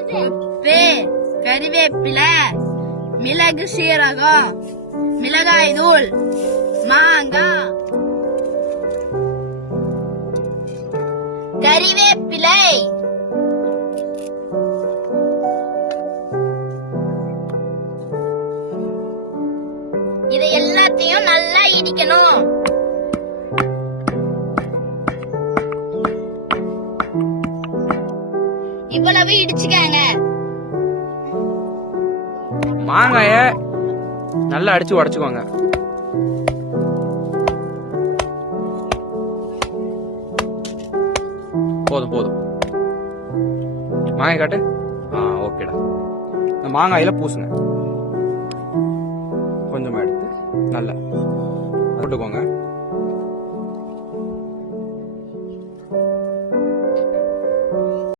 உப்பு, கறிவேப்பிலை, மிளகு, சீரகம், மிளகாய் தூள், மாங்காய், கறிவேப்பிலை, இதை எல்லாத்தையும் நல்லா இடிக்கணும். இவ்வளவு இடிச்சுக்காங்க. மாங்காய நல்லா அடிச்சு உடைச்சுக்கோங்க. போதும் போதும். மாங்காய் காட்டு. ஓகேடா. இந்த மாங்காயில பூசுங்க. கொஞ்சமா எடுத்து நல்லா போட்டுக்கோங்க.